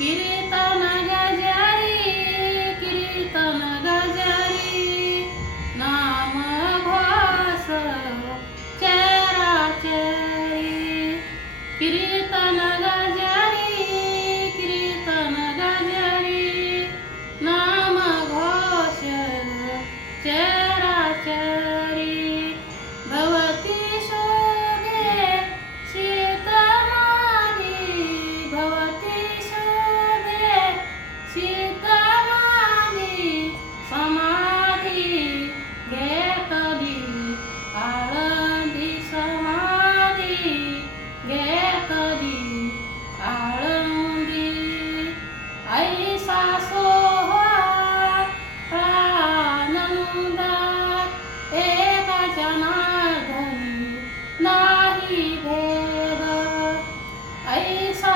कीर्तन गजारी कीर्तन गजारी नाम घोष चराचरी कीर्तन गजारी कीर्तन गजारी नाम घोष चराचरी भवती शोभे शीतमानी भवती शोभे शीतमानी समाधी घेतली आळंदी समाधी घेतली आळंदी ऐसा सोहळा प्राणनुदात एका जनार्दनी नाही भेद ऐसा